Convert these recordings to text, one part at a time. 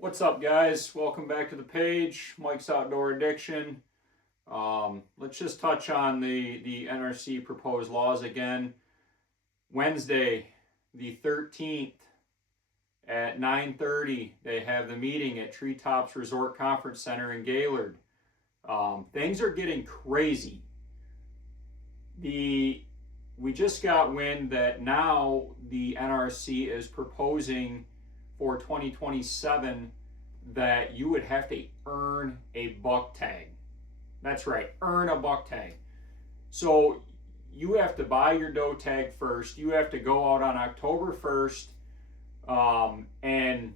What's up, guys? Welcome back to the page. Mike's Outdoor Addiction. Let's just touch on the NRC proposed laws again. Wednesday, the 13th at 9:30, they have the meeting at Treetops Resort Conference Center in Gaylord. Things are getting crazy. We just got wind that now the NRC is proposing for 2027 that you would have to earn a buck tag. That's right, earn a buck tag. So you have to buy your doe tag first. You have to go out on October 1st and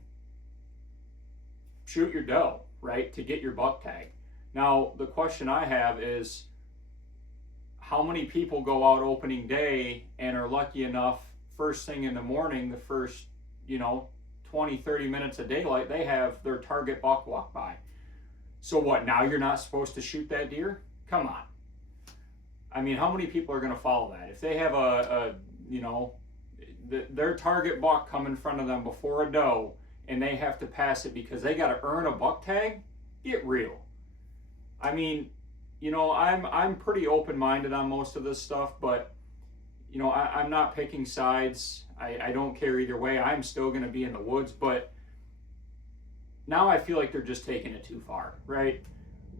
shoot your doe, right, to get your buck tag. Now, the question I have is how many people go out opening day and are lucky enough first thing in the morning, the first, 20, 30 minutes of daylight, they have their target buck walk by. So what, now you're not supposed to shoot that deer? Come on. I mean, how many people are going to follow that? If they have their target buck come in front of them before a doe and they have to pass it because they got to earn a buck tag, get real. I mean, I'm pretty open-minded on most of this stuff, but I'm not picking sides. I don't care either way. I'm still going to be in the woods, but now I feel like they're just taking it too far, right?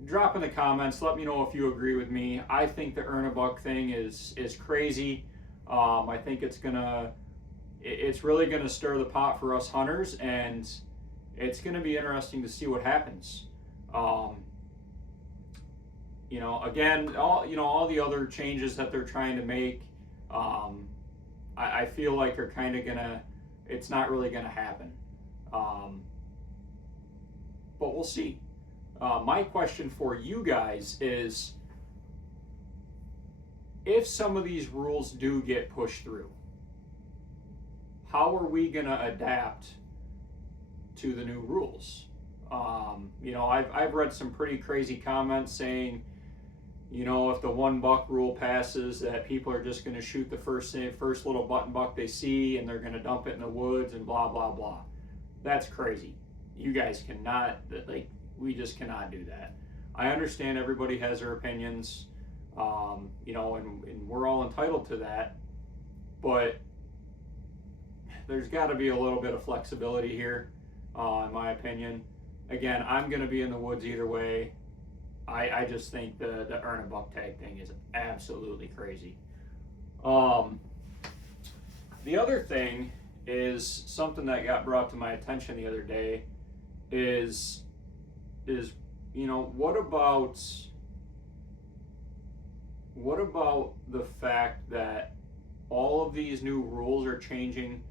Drop in the comments. Let me know if you agree with me. I think the earn a buck thing is crazy. I think it's really gonna stir the pot for us hunters, and it's gonna be interesting to see what happens. Again, all the other changes that they're trying to make, I feel like are kind of it's not really gonna happen. But we'll see. My question for you guys is, if some of these rules do get pushed through, how are we gonna adapt to the new rules? I've read some pretty crazy comments saying, if the one buck rule passes, that people are just going to shoot the first little button buck they see and they're going to dump it in the woods and blah, blah, blah. That's crazy. You guys cannot, we just cannot do that. I understand everybody has their opinions, and we're all entitled to that, but there's got to be a little bit of flexibility here, in my opinion. Again, I'm going to be in the woods either way. I just think the earn a buck tag thing is absolutely crazy. The other thing is something that got brought to my attention the other day is what about the fact that all of these new rules are changing,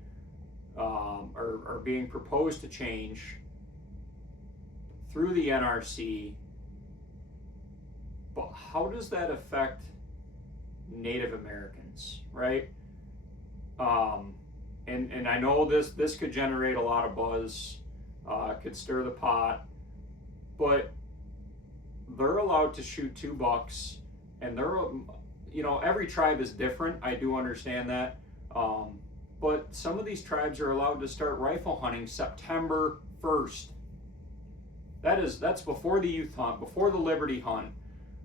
are being proposed to change through the NRC, but how does that affect Native Americans, right? And I know this could generate a lot of buzz, could stir the pot, but they're allowed to shoot 2 bucks, and every tribe is different. I do understand that, but some of these tribes are allowed to start rifle hunting September 1st. That's before the youth hunt, before the Liberty hunt.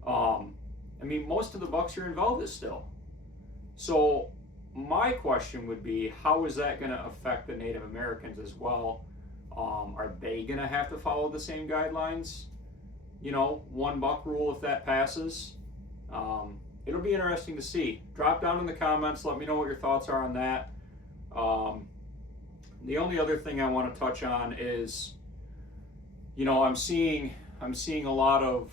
Most of the bucks are in velvet still. So my question would be, how is that going to affect the Native Americans as well? Are they going to have to follow the same guidelines? 1 buck rule if that passes. It'll be interesting to see. Drop down in the comments. Let me know what your thoughts are on that. The only other thing I want to touch on is, I'm seeing a lot of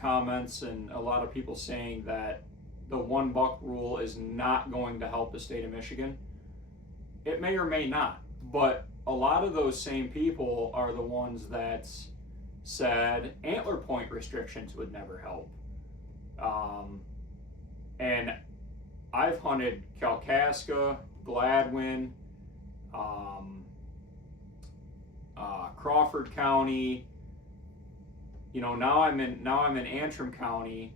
comments and a lot of people saying that the 1 buck rule is not going to help the state of Michigan. It may or may not, but a lot of those same people are the ones that said antler point restrictions would never help. And I've hunted Kalkaska, Gladwin, Crawford County. Now I'm in Antrim County,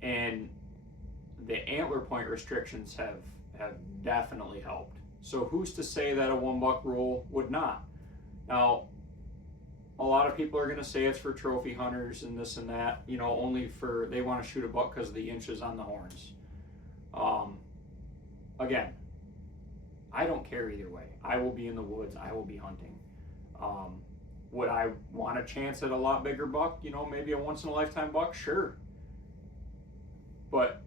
and the antler point restrictions have definitely helped. So who's to say that a 1 buck rule would not? Now, a lot of people are going to say it's for trophy hunters and this and that, you know, only for, they want to shoot a buck because of the inches on the horns. Again, I don't care either way. I will be in the woods. I will be hunting. Would I want a chance at a lot bigger buck? You know, maybe a once in a lifetime buck? Sure. But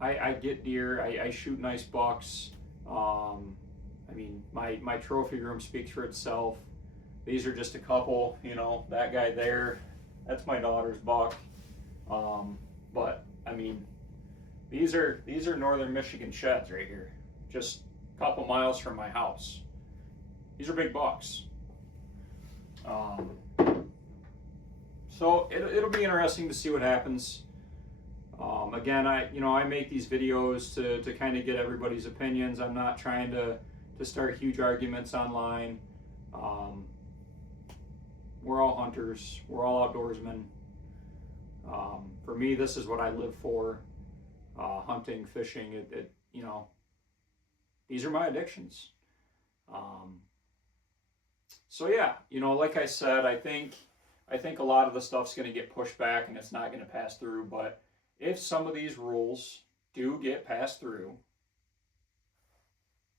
I get deer. I shoot nice bucks. I mean, my trophy room speaks for itself. These are just a couple, you know, that guy there, that's my daughter's buck. But I mean, these are northern Michigan sheds right here, just a couple miles from my house. These are big bucks. So it'll be interesting to see what happens. Again, I make these videos to kind of get everybody's opinions. I'm not trying to start huge arguments online. We're all hunters. We're all outdoorsmen. For me, this is what I live for. Hunting, fishing. You know, these are my addictions. So yeah, you know, like I said, I think a lot of the stuff's going to get pushed back and it's not going to pass through. But if some of these rules do get passed through,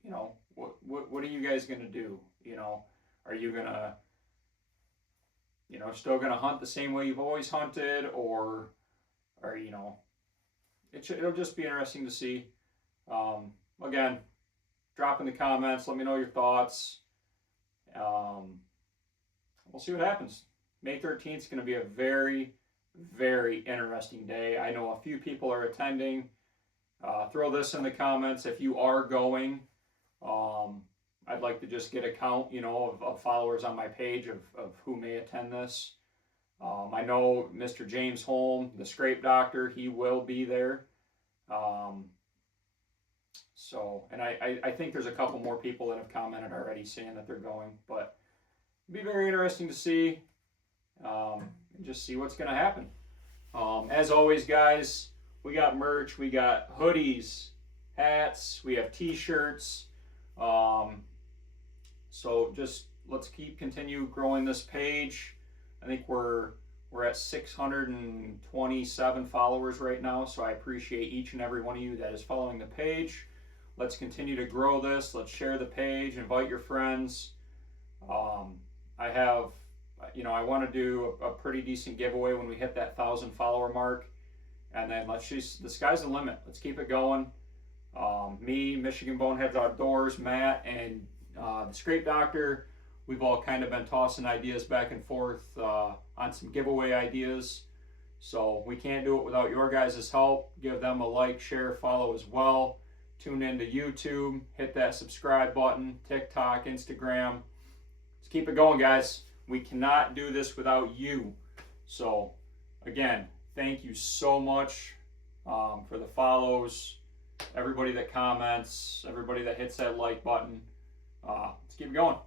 you know, what are you guys going to do? You know, are you going to, you know, still going to hunt the same way you've always hunted, or you know, it'll just be interesting to see. Again, drop in the comments. Let me know your thoughts. We'll see what happens. May 13th is going to be a very, very interesting day. I know a few people are attending. Throw this in the comments if you are going. I'd like to just get a count, you know, of followers on my page of who may attend this. I know Mr. James Holm, the Scrape Doctor, he will be there. So, and I think there's a couple more people that have commented already saying that they're going, but it'll be very interesting to see, and just see what's going to happen. As always, guys, we got merch, we got hoodies, hats, we have t-shirts. So just let's continue growing this page. I think we're at 627 followers right now, so I appreciate each and every one of you that is following the page. Let's continue to grow this. Let's share the page, invite your friends. I have, you know, I want to do a pretty decent giveaway when we hit that 1,000 follower mark, and then the sky's the limit. Let's keep it going. Me, Michigan Boneheads Outdoors, Matt, and the Scrape Doctor, we've all kind of been tossing ideas back and forth on some giveaway ideas. So we can't do it without your guys' help. Give them a like, share, follow as well. Tune into YouTube, hit that subscribe button, TikTok, Instagram. Let's keep it going, guys. We cannot do this without you. So again, thank you so much for the follows, everybody that comments, everybody that hits that like button. Let's keep it going.